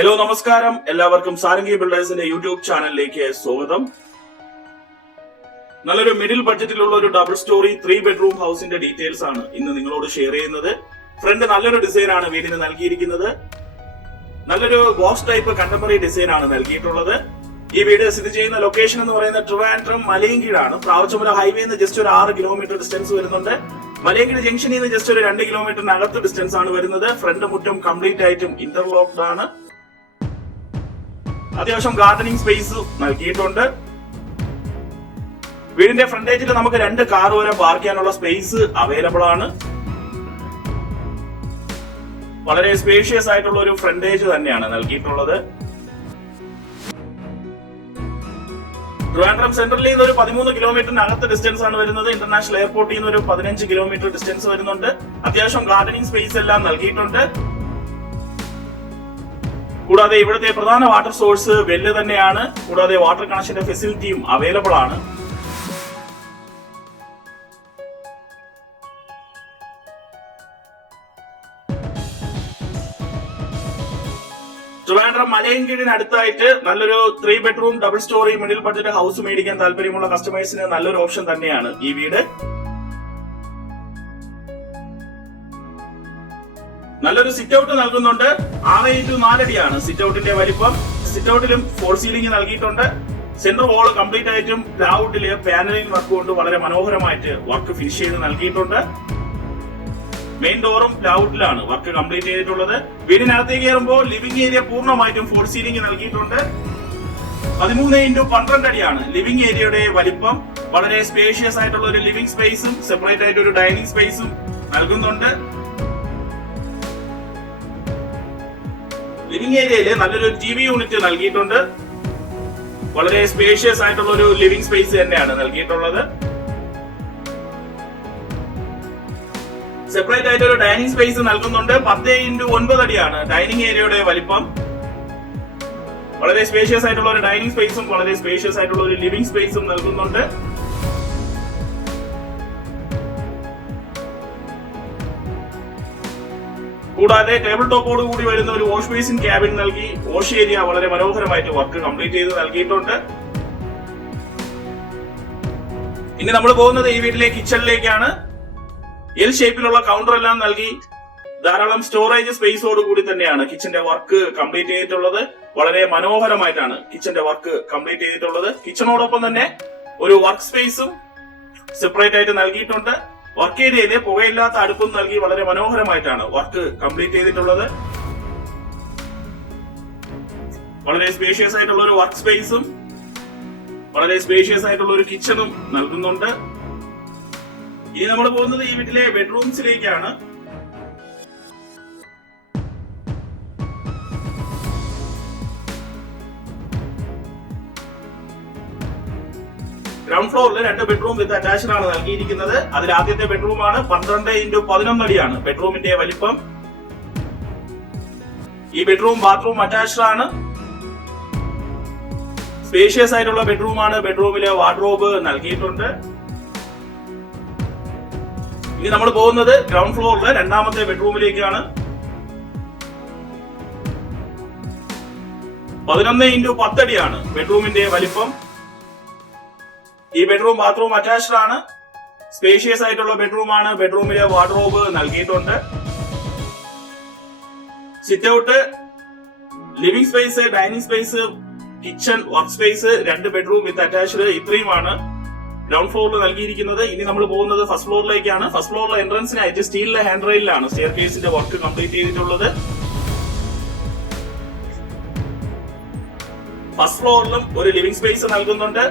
Hello നമസ്കാരം, എല്ലാവർക്കും Sarangi ബിൽഡേഴ്സിന്റെ YouTube ചാനലിലേക്ക് സ്വാഗതം. നല്ലൊരു മിഡിൽ ബഡ്ജറ്റിലുള്ള ഒരു ഡബിൾ സ്റ്റോറി 3 ബെഡ്റൂം ഹൗസിന്റെ ഡീറ്റെയിൽസ് ആണ് ഇന്ന് നിങ്ങളോട് ഷെയർ ചെയ്യുന്നത്. ഫ്രണ്ട് നല്ലൊരു ഡിസൈൻ ആണ് വീടിന് നൽകിയിരിക്കുന്നത്. നല്ലൊരു ബോക്സ് ടൈപ്പ് കണ്ടംപററി ഡിസൈൻ ആണ് നൽകിയിട്ടുള്ളത്. ഈ വീട് സ്ഥിതി ചെയ്യുന്ന ലൊക്കേഷൻ എന്ന് പറയുന്നത് ട്രിവാൻഡ്രം മലയങ്കിഴാണ്. പ്രാവച്ചമല ഹൈവേ നിന്ന് ജസ്റ്റ് ഒരു 6 കിലോമീറ്റർ ഡിസ്റ്റൻസ് വരുന്നുണ്ട്. മലയങ്കിഴ് ജംഗ്ഷനിൽ നിന്ന് ജസ്റ്റ് ഒരു 2 കിലോമീറ്ററിനകത്ത് ഡിസ്റ്റൻസ് ആണ് വരുന്നത്. ഫ്രണ്ട് മുറ്റം കംപ്ലീറ്റ് ആയിട്ടും ഇന്റർലോക്ഡ് ആണ്. അത്യാവശ്യം ഗാർഡനിങ് സ്പേസ് നൽകിയിട്ടുണ്ട്. വീടിന്റെ ഫ്രണ്ടേജിൽ നമുക്ക് 2 കാർ വരെ പാർക്ക് ചെയ്യാനുള്ള സ്പേസ് അവൈലബിൾ ആണ്. വളരെ സ്പേഷ്യസ് ആയിട്ടുള്ള ഒരു ഫ്രണ്ടേജ് തന്നെയാണ് നൽകിയിട്ടുള്ളത്. ട്രിവാൻഡ്രം സെൻട്രലിൽ നിന്ന് ഒരു 13 കിലോമീറ്ററിനകത്ത് ഡിസ്റ്റൻസ് ആണ് വരുന്നത്. ഇന്റർനാഷണൽ എയർപോർട്ടിൽ നിന്ന് ഒരു 15 കിലോമീറ്റർ ഡിസ്റ്റൻസ് വരുന്നുണ്ട്. അത്യാവശ്യം ഗാർഡനിങ് സ്പേസ് എല്ലാം നൽകിയിട്ടുണ്ട്. കൂടാതെ ഇവിടുത്തെ പ്രധാന വാട്ടർ സോഴ്സ് വെല്ല് തന്നെയാണ്. കൂടാതെ വാട്ടർ കണക്ഷന്റെ ഫെസിലിറ്റിയും അവൈലബിൾ ആണ്. ട്രിവാൻഡ്രം മലയങ്കിഴിന് അടുത്തായിട്ട് നല്ലൊരു 3 bedroom double storey middle budget house മേടിക്കാൻ താല്പര്യമുള്ള കസ്റ്റമേഴ്സിന് നല്ലൊരു ഓപ്ഷൻ തന്നെയാണ് ഈ വീട്. നല്ലൊരു സിറ്റ് ഔട്ട് നൽകുന്നുണ്ട്. 6x4 അടിയാണ് സിറ്റ് ഔട്ടിന്റെ വലിപ്പം. സിറ്റ് ഔട്ടിലും ഫോൾ സീലിംഗ് നൽകിയിട്ടുണ്ട്. സെന്റർ വാൾ കംപ്ലീറ്റ് ആയിട്ടും പ്ലൈവുഡില് പാനലിംഗ് വർക്ക് കൊണ്ട് വളരെ മനോഹരമായിട്ട് വർക്ക് ഫിനിഷ് ചെയ്ത് നൽകിയിട്ടുണ്ട്. മെയിൻ ഡോറും പ്ലൈവുഡിലാണ് വർക്ക് കംപ്ലീറ്റ് ചെയ്തിട്ടുള്ളത്. വീടിനകത്തേക്ക് കയറുമ്പോൾ ലിവിംഗ് ഏരിയ പൂർണ്ണമായിട്ടും ഫോൾ സീലിംഗ് നൽകിയിട്ടുണ്ട്. 13x12 അടിയാണ് ലിവിംഗ് ഏരിയയുടെ വലിപ്പം. വളരെ സ്പേഷ്യസ് ആയിട്ടുള്ള ഒരു ലിവിംഗ് സ്പേസും സെപ്പറേറ്റ് ആയിട്ട് ഒരു ഡൈനിങ് സ്പേസും നൽകുന്നുണ്ട്. ലിവിംഗ് ഏരിയയിൽ നല്ലൊരു TV യൂണിറ്റ് നൽകിയിട്ടുണ്ട്. വളരെ സ്പേഷ്യസ് ആയിട്ടുള്ള ഒരു ലിവിംഗ് സ്പേസ് തന്നെയാണ് നൽകിയിട്ടുള്ളത്. സെപ്പറേറ്റ് ആയിട്ട് ഒരു ഡൈനിങ് സ്പേസ് നൽകുന്നുണ്ട്. 10x9 അടിയാണ് ഡൈനിങ് ഏരിയയുടെ വലിപ്പം. വളരെ സ്പേഷ്യസ് ആയിട്ടുള്ള ഒരു ഡൈനിങ് സ്പേസും വളരെ സ്പേഷ്യസ് ആയിട്ടുള്ള ഒരു ലിവിംഗ് സ്പേസും നൽകുന്നുണ്ട്. കൂടാതെ ടേബിൾ ടോപ്പോട് കൂടി വരുന്ന ഒരു വാഷ് ബേസിൻ ക്യാബിൻ നൽകി വാഷ് ഏരിയ വളരെ മനോഹരമായിട്ട് വർക്ക് കംപ്ലീറ്റ് ചെയ്ത് നൽകിയിട്ടുണ്ട്. ഇനി നമ്മൾ പോകുന്നത് ഈ വീട്ടിലെ കിച്ചണിലേക്കാണ്. എൽ ഷേപ്പിലുള്ള കൗണ്ടർ എല്ലാം നൽകി ധാരാളം സ്റ്റോറേജ് സ്പേസോട് കൂടി തന്നെയാണ് കിച്ചന്റെ വർക്ക് കംപ്ലീറ്റ് ചെയ്തിട്ടുള്ളത്. വളരെ മനോഹരമായിട്ടാണ് കിച്ചന്റെ വർക്ക് കംപ്ലീറ്റ് ചെയ്തിട്ടുള്ളത്. കിച്ചണോടൊപ്പം തന്നെ ഒരു വർക്ക് സ്പേസും സെപ്പറേറ്റ് ആയിട്ട് നൽകിയിട്ടുണ്ട്. വർക്ക് ഏരിയയിലെ പുകയില്ലാത്ത അടുപ്പും നൽകി വളരെ മനോഹരമായിട്ടാണ് വർക്ക് കംപ്ലീറ്റ് ചെയ്തിട്ടുള്ളത്. വളരെ സ്പേഷ്യസ് ആയിട്ടുള്ള ഒരു വർക്ക് സ്പേസും വളരെ സ്പേഷ്യസ് ആയിട്ടുള്ള ഒരു കിച്ചണും നൽകുന്നുണ്ട്. ഇനി നമ്മൾ പോകുന്നത് ഈ വീട്ടിലെ ബെഡ്റൂംസിലേക്കാണ്. ഗ്രൗണ്ട് ഫ്ലോറിൽ 2 ബെഡ്റൂം വിത്ത് അറ്റാച്ച്ഡ് ആണ് നൽകിയിരിക്കുന്നത്. അതിൽ ആദ്യത്തെ ബെഡ്റൂമാണ്. 12x11 അടിയാണ് ബെഡ്റൂമിന്റെ വലിപ്പം. ഈ ബെഡ്റൂം ബാത്റൂം അറ്റാച്ച്ഡ് ആണ്. സ്പേഷ്യസ് ആയിട്ടുള്ള ബെഡ്റൂമാണ്. ബെഡ്റൂമിലെ വാർഡ്രോബ് നൽകിയിട്ടുണ്ട്. ഇനി നമ്മൾ പോകുന്നത് ഗ്രൗണ്ട് ഫ്ലോറിലെ 2ാമത്തെ ബെഡ്റൂമിലേക്കാണ്. 11x10 അടിയാണ് ബെഡ്റൂമിന്റെ വലിപ്പം. ഈ ബെഡ്റൂം ബാത്റൂം അറ്റാച്ച്ഡ് ആണ്. സ്പേഷ്യസ് ആയിട്ടുള്ള ബെഡ്റൂമാണ്. ബെഡ്റൂമിലെ വാർഡ്രോബ് നൽകിയിട്ടുണ്ട്. Sit out, living space, dining space, kitchen, work space, 2 bedroom with attached, ഇത്രയുമാണ് ഗ്രൗണ്ട് ഫ്ലോറിൽ നൽകിയിരിക്കുന്നത്. ഇനി നമ്മൾ പോകുന്നത് ഫസ്റ്റ് ഫ്ലോറിലേക്കാണ്. ഫസ്റ്റ് ഫ്ലോറിലെ എൻട്രൻസിനായിട്ട് സ്റ്റീലിലെ ഹാൻഡ് റെയിലാണ് സ്റ്റെയർ കേസിന്റെ വർക്ക് കംപ്ലീറ്റ് ചെയ്തിട്ടുള്ളത്. ഫസ്റ്റ് ഫ്ലോറിലും ഒരു ലിവിംഗ് സ്പേസ് നൽകുന്നുണ്ട്.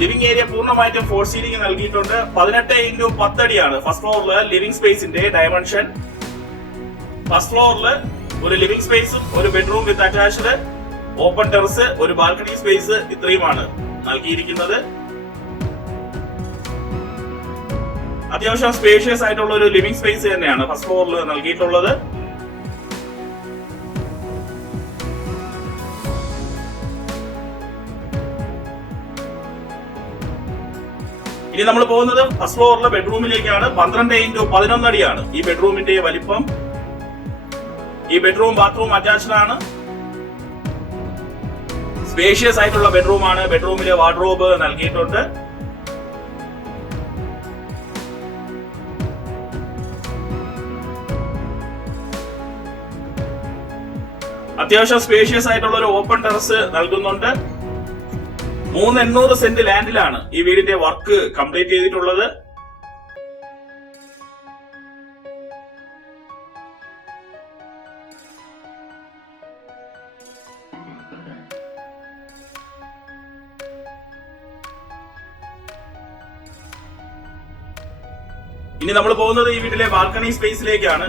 ലിവിംഗ് ഏരിയ പൂർണ്ണമായിട്ടും ഫോൾ സീലിംഗ് നൽകിയിട്ടുണ്ട്. 18x10 അടിയാണ് ഫസ്റ്റ് ഫ്ലോറില് ലിവിംഗ് സ്പേസിന്റെ ഡയമെൻഷൻ. ഫസ്റ്റ് ഫ്ലോറില് ഒരു ലിവിംഗ് സ്പേസും ഒരു bedroom with attached, open terrace, ഒരു ബാൽക്കണി സ്പേസ്, ഇത്രയുമാണ് നൽകിയിരിക്കുന്നത്. അത്യാവശ്യം സ്പേഷ്യസ് ആയിട്ടുള്ള ഒരു ലിവിംഗ് സ്പേസ് തന്നെയാണ് ഫസ്റ്റ് ഫ്ലോറിൽ നൽകിയിട്ടുള്ളത്. ഇനി നമ്മൾ പോകുന്നത് ഫസ്റ്റ് ഫ്ലോറിലെ ബെഡ്റൂമിലേക്കാണ്. 12x11 അടിയാണ് ഈ ബെഡ്റൂമിന്റെ വലിപ്പം. ഈ ബെഡ്റൂം ബാത്റൂം അറ്റാച്ച്ഡ് ആണ്. സ്പേഷ്യസ് ആയിട്ടുള്ള ബെഡ്റൂം ആണ്. ബെഡ്റൂമിലെ വാർഡ്രോബ് നൽകിയിട്ടുണ്ട്. അത്യാവശ്യം സ്പേഷ്യസ് ആയിട്ടുള്ള ഒരു ഓപ്പൺ ടെറസ് നൽകുന്നുണ്ട്. 380 സെന്റ് ലാൻഡിലാണ് ഈ വീടിന്റെ വർക്ക് കംപ്ലീറ്റ് ചെയ്തിട്ടുള്ളത്. ഇനി നമ്മൾ പോകുന്നത് ഈ വീട്ടിലെ ബാൽക്കണി സ്പേസിലേക്കാണ്.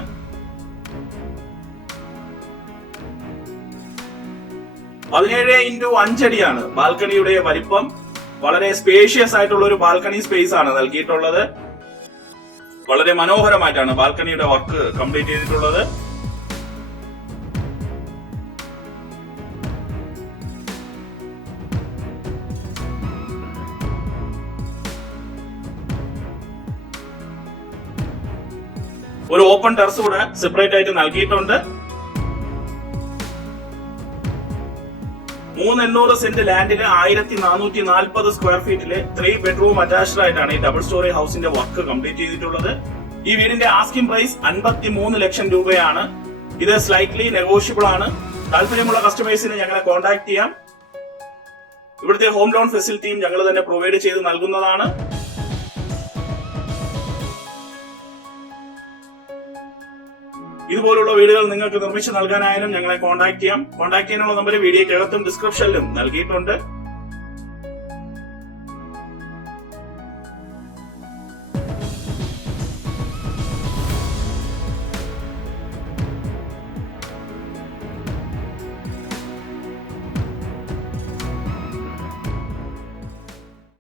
പതിനേഴ് ഇൻറ്റു 5 അടിയാണ് ബാൽക്കണിയുടെ വലിപ്പം. വളരെ സ്പേഷ്യസ് ആയിട്ടുള്ള ഒരു ബാൽക്കണി സ്പേസ് ആണ് നൽകിയിട്ടുള്ളത്. വളരെ മനോഹരമായിട്ടാണ് ബാൽക്കണിയുടെ വർക്ക് കംപ്ലീറ്റ് ചെയ്തിട്ടുള്ളത്. ഒരു ഓപ്പൺ ടെറസ് കൂടെ സെപ്പറേറ്റ് ആയിട്ട് നൽകിയിട്ടുണ്ട്. 380 സെന്റ് ലാൻഡിന് 1440 സ്ക്വയർ ഫീറ്റിലെ 3 ബെഡ്റൂം അറ്റാച്ച്ഡ് ആയിട്ടാണ് ഈ ഡബിൾ സ്റ്റോറി ഹൗസിന്റെ വർക്ക് കംപ്ലീറ്റ് ചെയ്തിട്ടുള്ളത്. ഈ വീടിന്റെ ആസ്കിംഗ് പ്രൈസ് 53 ലക്ഷം രൂപയാണ്. ഇത് സ്ലൈറ്റ്ലി നെഗോഷ്യബിൾ ആണ്. താല്പര്യമുള്ള കസ്റ്റമേഴ്സിന് ഞങ്ങളെ കോൺടാക്ട് ചെയ്യാം. ഇവിടുത്തെ ഹോം ലോൺ ഫെസിലിറ്റിയും ഞങ്ങൾ തന്നെ പ്രൊവൈഡ് ചെയ്ത് നൽകുന്നതാണ്. ഇതുപോലുള്ള വീടുകൾ നിങ്ങൾക്ക് നിർമ്മിച്ചു നൽകാനായാലും ഞങ്ങളെ കോൺടാക്ട് ചെയ്യാം. കോൺടാക്ട് ചെയ്യാനുള്ള നമ്പർ വീഡിയോയ്ക്കകത്തും ഡിസ്ക്രിപ്ഷനിലും നൽകിയിട്ടുണ്ട്.